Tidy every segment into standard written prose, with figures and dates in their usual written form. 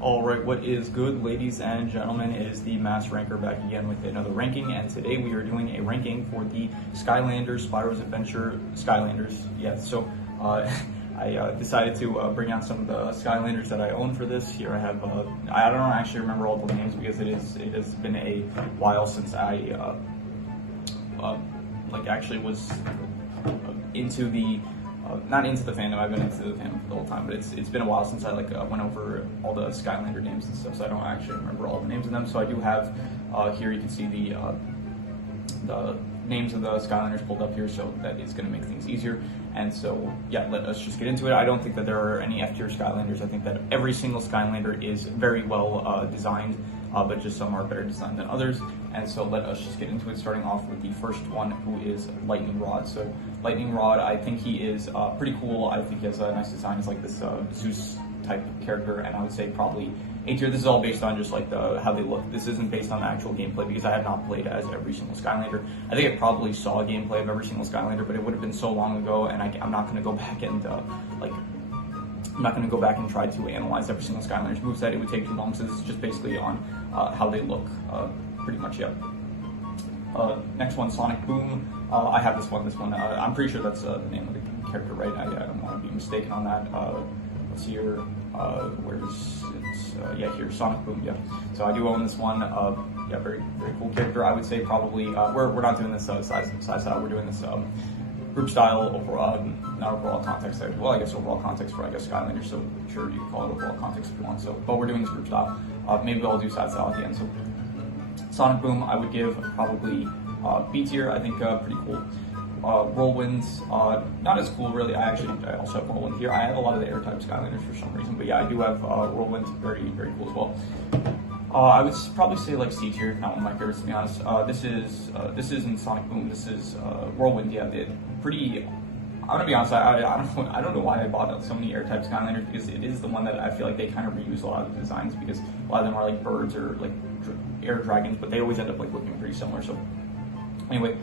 Alright, what is good, ladies and gentlemen? It is the Mass Ranker back again with another ranking, and today we are doing a ranking for the Skylanders Spyro's Adventure Skylanders. Yeah, so I decided to bring out some of the Skylanders that I own for this. Here I have, I don't actually remember all the names because it has been a while since I actually was into the not into the fandom. I've been into the fandom for the whole time, but it's been a while since I went over all the Skylander names and stuff, so I don't actually remember all the names of them. So I do have here you can see the names of the Skylanders pulled up here, so that is going to make things easier. And so yeah, let us just get into it. I don't think that there are any F-tier Skylanders. I think that every single Skylander is very well designed, but just some are better designed than others. And so let us just get into it, starting off with the first one, who is Lightning Rod. So Lightning Rod, I think he is pretty cool. I think he has a nice design. He's like this Zeus type character, and I would say probably A tier. This is all based on just like how they look. This isn't based on the actual gameplay because I have not played as every single Skylander. I think I probably saw a gameplay of every single Skylander, but it would have been so long ago, and I'm not going to go back and I'm not going to go back and try to analyze every single Skylander's moveset. It would take too long, so this is just basically on how they look, pretty much, yeah. Next one, Sonic Boom. I have this one. I'm pretty sure that's the name of the character, right? I don't want to be mistaken on that. Let's see here. Where's it? Yeah, here, Sonic Boom, yeah. So I do own this one. Yeah, very cool character. I would say probably, we're not doing this size style, we're doing this group style overall, not overall context. Well, I guess overall context for Skylanders. So sure, you can call it overall context if you want. So, but we're doing this group style. Maybe I'll do side style at the end. So Sonic Boom, I would give probably B tier. I think pretty cool. Whirlwind, not as cool really. I also have Whirlwind here. I have a lot of the air type Skylanders for some reason, but yeah, I do have Whirlwind. Very cool as well. I would probably say like C tier, not one of my favorites to be honest. This isn't Sonic Boom. This is Whirlwind. Yeah, I'm gonna be honest. I don't know why I bought so many air type Skylanders, because it is the one that I feel like they kind of reuse a lot of the designs, because a lot of them are like birds or like air dragons, but they always end up like looking pretty similar. So anyway,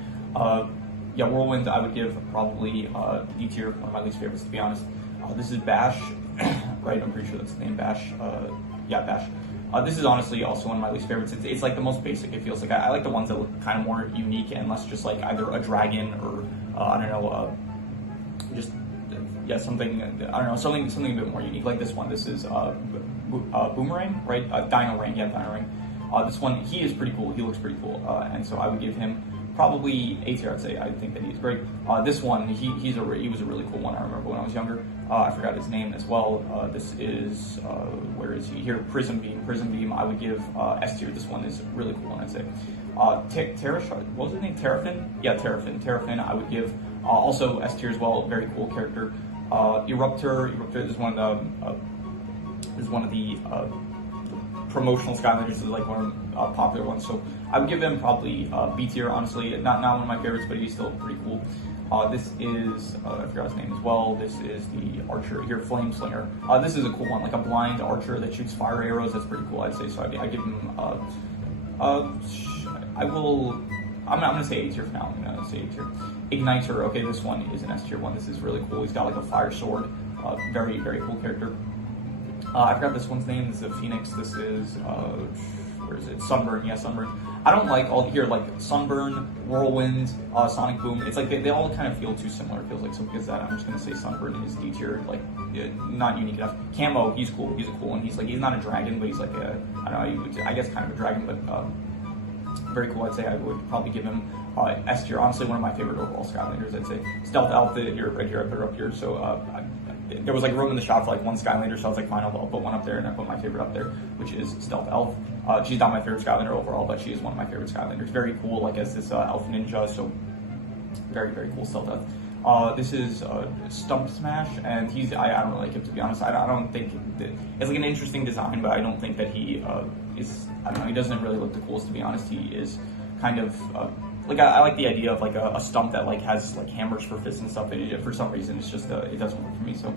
yeah, Whirlwind I would give probably D tier, one of my least favorites to be honest. This is Bash, right? I'm pretty sure that's the name, Bash. Yeah, Bash. This is honestly also one of my least favorites. It's like the most basic, it feels like. I like the ones that look kind of more unique and less just like either a dragon or, I don't know, just, yeah, something, I don't know, something a bit more unique. Like this one, this is Boomerang, right? Dino Ring, yeah, Dino Ring. This one, he is pretty cool, he looks pretty cool, and so I would give him probably A tier, I'd say. I think that he's great. This one, he was a really cool one. I remember when I was younger. I forgot his name as well. This is, where is he? Here, Prism Beam. Prism Beam, I would give S tier. This one is a really cool one, I'd say. What was his name? Terrafin? Yeah, Terrafin. Terrafin, I would give also S tier as well. Very cool character. Eruptor is one of the promotional Skylanders, is like one of the popular ones. So I would give him probably B tier, honestly. Not one of my favorites, but he's still pretty cool. This is, I forgot his name as well. This is the archer here, Flame Slinger. This is a cool one, like a blind archer that shoots fire arrows. That's pretty cool, I'd say. So I give him, I'm gonna say A tier for now. I'm gonna say A tier. Igniter, okay, this one is an S tier one. This is really cool. He's got like a fire sword. Very cool character. I forgot this one's name. This is a Phoenix. This is, where is it? Sunburn, yeah, Sunburn. I don't like all here, like Sunburn, Whirlwind, Sonic Boom. It's like they all kind of feel too similar, it feels like. So because of that, I'm just gonna say Sunburn is D tier, like not unique enough. Camo, he's cool. He's a cool one. He's not a dragon, but he's like I don't know, I guess kind of a dragon, but very cool. I'd say I would probably give him S tier. Honestly, one of my favorite overall Skylanders. I'd say Stealth Outfit here, right here. I put it up here. So there was like room in the shop for like one Skylander, so I was like, fine, I'll put one up there, and I put my favorite up there, which is Stealth Elf. She's not my favorite Skylander overall, but she is one of my favorite Skylanders. Very cool, like as this elf ninja, so very cool Stealth Elf. This is Stump Smash, and I don't really like him, to be honest. I don't think it's like an interesting design, but I don't think that he is, I don't know, he doesn't really look the coolest, to be honest. He is kind of like I like the idea of like a stump that like has like hammers for fists and stuff. For some reason, it's just it doesn't work for me. So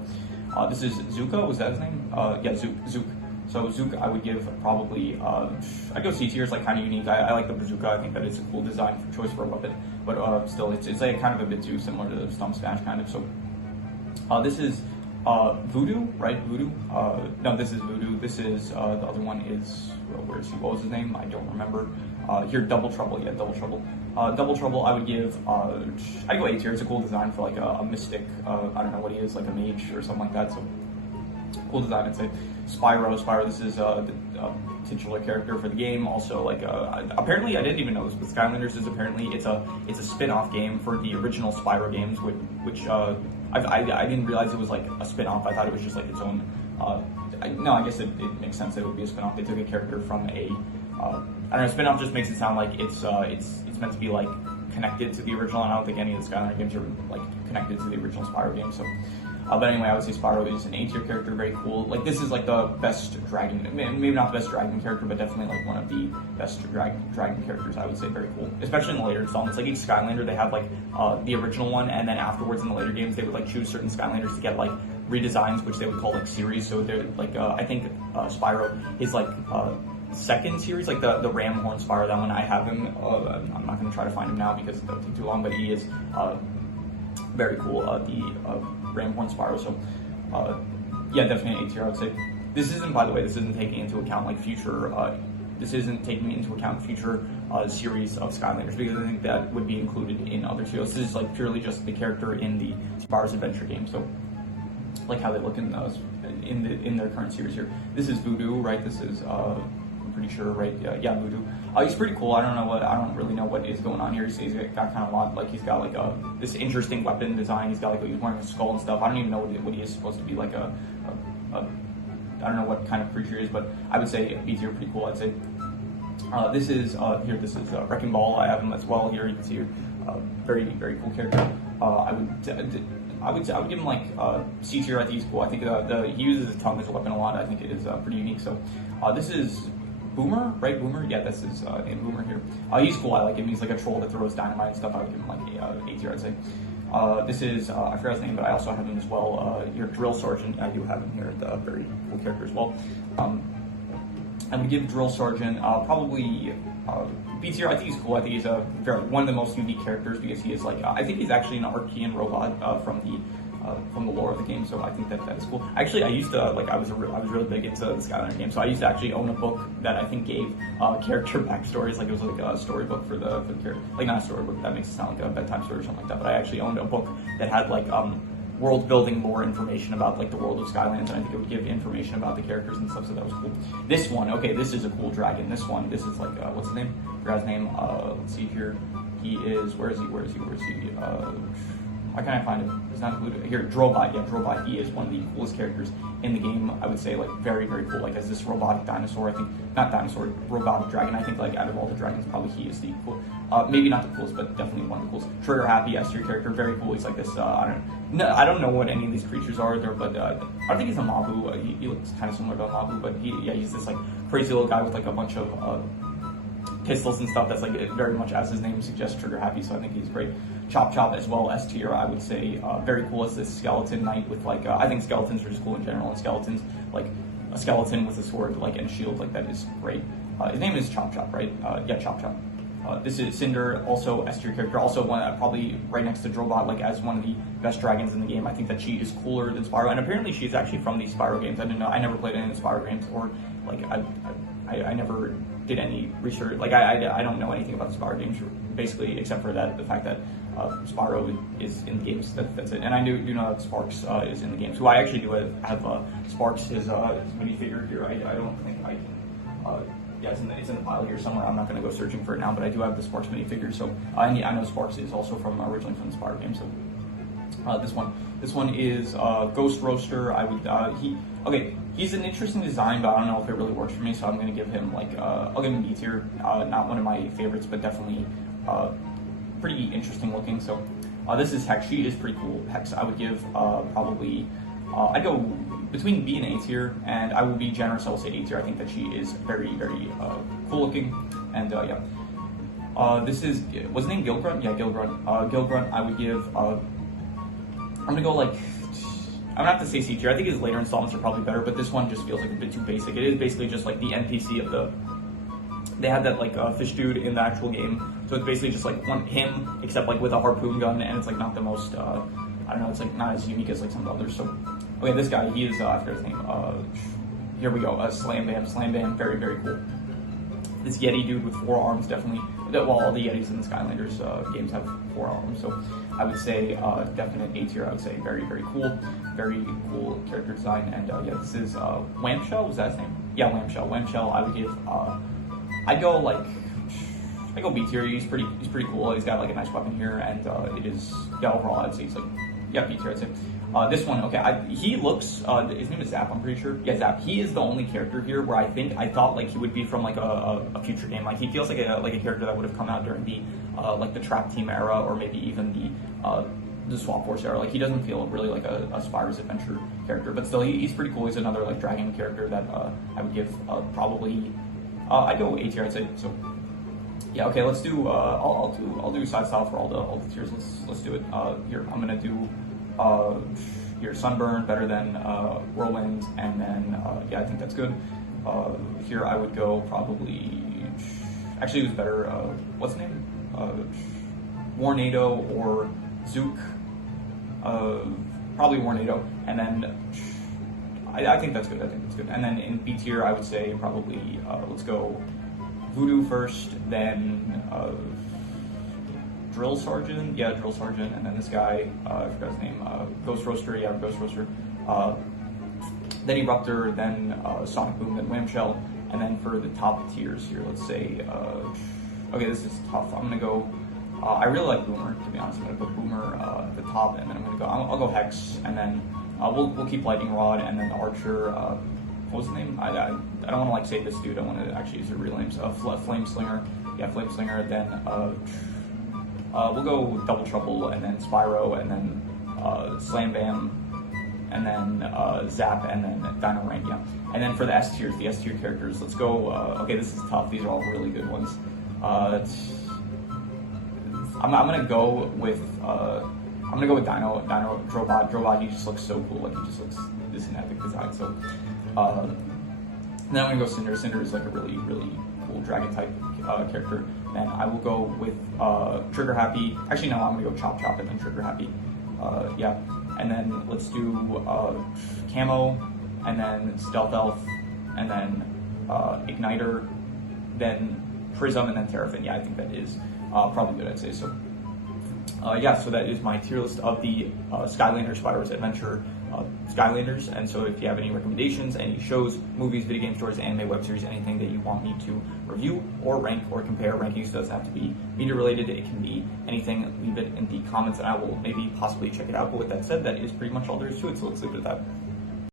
this is Zuko. Was that his name? Yeah, Zook. So Zook, I would give probably I go C tier. It's like kind of unique. I like the bazooka. I think that it's a cool design for choice for a weapon, but still, it's like kind of a bit too similar to the Stump Smash kind of. So this is Voodoo, right? Voodoo. No, this is Voodoo. This is the other one is where is he? What was his name? I don't remember. Here, Double Trouble. Yeah, Double Trouble. Double Trouble. I would give. I'd go A tier. It's a cool design for like a mystic. I don't know what he is, like a mage or something like that. So cool design. I'd say Spyro. Spyro. This is the titular character for the game. Also, like apparently, I didn't even know this, but Skylanders is apparently it's a spin-off game for the original Spyro games, which I didn't realize it was like a spin-off. I thought it was just like its own. No, I guess it makes sense that it would be a spin-off. They took a character from a. I don't know. Spin-off just makes it sound like it's meant to be like connected to the original. And I don't think any of the Skylander games are like connected to the original Spyro game. So. But anyway, I would say Spyro is an A tier character, very cool. Like this is like the best dragon, maybe not the best dragon character, but definitely like one of the best dragon characters. I would say very cool, especially in the later installments. Like each Skylander, they have like the original one, and then afterwards in the later games, they would like choose certain Skylanders to get like redesigns, which they would call like series. So they're like I think Spyro is like second series, like the ram horn Spyro. That one I have him. I'm not going to try to find him now because that would take too long, but he is very cool. Ramhorn Spyro, so yeah, definitely an A tier. I would say this isn't, by the way, this isn't taking into account like future. This isn't taking into account future series of Skylanders, because I think that would be included in other series. This is like purely just the character in the Spyro's Adventure game. So like how they look in their current series here. This is Voodoo, right? This is I'm pretty sure, right? Yeah, Voodoo. He's pretty cool. I don't really know what is going on here. He's got kind of a lot, like he's got like this interesting weapon design. He's got like he's wearing a skull and stuff. I don't even know what he is supposed to be, like I don't know what kind of creature he is, but I would say B tier, pretty cool. I'd say this is This is Wrecking Ball. I have him as well here. You can see here, very very cool character. I would give him like C tier. I think he's cool. I think he uses his tongue as a weapon a lot. I think it is pretty unique. So this is Boomer, right? Boomer? Yeah, this is named Boomer here. He's cool. I like him. He's like a troll that throws dynamite and stuff. I would give him like a tier, I'd say. This is, I forgot his name, but I also have him as well. Your Drill Sergeant, I do have him here, the very cool character as well. I would give Drill Sergeant probably B tier. I think he's cool. I think he's one of the most unique characters, because he is like, I think he's actually an Archean robot from the lore of the game, so I think that is cool. Actually, I used to I was really big into the Skylander game, so I used to actually own a book that I think gave character backstories. Like it was like a storybook for the character, like not a storybook, that makes it sound like a bedtime story or something like that. But I actually owned a book that had like world building lore information about like the world of Skylands, and I think it would give information about the characters and stuff. So that was cool. This one, okay, this is a cool dragon. This is like what's his name? I forgot his name. Let's see here. He is. Where is he? Why can't I find him? He's not included here. Drobot, yeah, Drobot. He is one of the coolest characters in the game. I would say like very, very cool. Like as this robotic dinosaur, I think not dinosaur, robotic dragon. I think like out of all the dragons, probably he is the cool. Maybe not the coolest, but definitely one of the coolest. Trigger Happy, S tier character, very cool. He's like this. I don't know what any of these creatures are there, but I don't think he's a Mabu. He looks kind of similar to a Mabu, but he's this like crazy little guy with like a bunch of pistols and stuff. That's like very much, as his name suggests, Trigger Happy. So I think he's great. Chop Chop as well, S tier. I would say very cool as this skeleton knight with like I think skeletons are just cool in general, and skeletons, like a skeleton with a sword like and a shield, like that is great. His name is Chop Chop, right? Yeah, Chop Chop. This is Cinder, also S tier character, also one probably right next to Drobot, like as one of the best dragons in the game. I think that she is cooler than Spyro, and apparently she's actually from the Spyro games. I didn't know. I never played any of the Spyro games, or like I never did any research. Like I don't know anything about the Spyro games, basically, except for the fact that Spyro is in the games. That's it. And I do know that Sparks is in the games. Who I actually do have Sparks, his minifigure here. I don't think I can. Yeah, it's in the pile here somewhere. I'm not going to go searching for it now, but I do have the Sparks minifigure. So I know Sparks is also originally from the Spyro game. So this one is Ghost Roaster. I would he's an interesting design, but I don't know if it really works for me. So I'm going to give him like I'll give him B tier. Not one of my favorites, but definitely pretty interesting looking. So this is Hex. She is pretty cool. Hex, I would give probably I'd go between B and A tier, and I will be generous. I will say A tier. I think that she is very, very cool looking, and yeah. This is, what's his name? Gilgrunt? Yeah, Gilgrunt. Gilgrunt, I would give. I'm gonna go like. I'm gonna have to say C tier. I think his later installments are probably better, but this one just feels like a bit too basic. It is basically just like the NPC of the. They had that like fish dude in the actual game, so it's basically just like him, except like with a harpoon gun, and it's like not the most. I don't know. It's like not as unique as like some of the others. So. Okay, this guy, he is, I forgot his name. Here we go, Slam Bam. Slam Bam, very, very cool. This Yeti dude with 4 arms, definitely. Well, all the Yetis in the Skylanders games have 4 arms, so I would say definite A tier. I would say very, very cool character design. And yeah, this is Whamshell. Was that his name? Yeah, Whamshell. Whamshell. I would give. I go B tier. He's pretty cool. He's got like a nice weapon here, and it is overall I'd say he's like B tier. I'd say. This one, okay, he looks, his name is Zap, I'm pretty sure. Yeah, Zap. He is the only character here where I thought like he would be from like a future game. Like he feels like a character that would have come out during the like the Trap Team era, or maybe even the Swap Force era. Like he doesn't feel really like a Spyro's Adventure character, but still he's pretty cool. He's another like dragon character that I would give probably I'd go A tier, I'd say. So yeah, okay, let's do I'll do side style for all the tiers. Let's do it. Here I'm gonna do here Sunburn better than Whirlwind, and then yeah, I think that's good. Here I would go probably, actually it was better, what's the name? Warnado or Zook, probably Warnado, and then I think that's good. And then in B tier I would say probably let's go Voodoo first, then Drill Sergeant, and then this guy, I forgot his name, Ghost Roaster, Ghost Roaster, then Eruptor, then Sonic Boom, then Whamshell, and then for the top tiers here, let's say, okay, this is tough. I'm gonna go, I really like Boomer, to be honest. I'm gonna put Boomer at the top, and then I'll go Hex, and then we'll keep Lightning Rod, and then the Archer, what was the name? I don't want to like say this dude. I want to actually use their real names. Flame Slinger, Flame Slinger. Then we'll go Double Trouble, and then Spyro, and then Slam Bam, and then Zap, and then Dino Rain. Yeah. And then for the S tier characters, let's go. Okay, this is tough. These are all really good ones. I'm gonna go with Dino Drobot. Drobot, he just looks so cool. Like he just looks this an epic design. So then I'm gonna go Cinder. Cinder is like a really cool dragon type character. Then I will go with Trigger Happy. Actually, no, I'm gonna go Chop Chop and then Trigger Happy. Yeah, and then let's do Camo, and then Stealth Elf, and then Igniter, then Prism, and then Terrafin. Yeah, I think that is probably good, I'd say. So yeah, so that is my tier list of the Skylanders Spyro's Adventure Skylanders. And so if you have any recommendations, any shows, movies, video game stories, anime, web series, anything that you want me to review or rank or compare, rankings doesn't have to be media related, it can be anything. Leave it in the comments and I will maybe possibly check it out. But with that said, that is pretty much all there is to it, so let's leave it at that.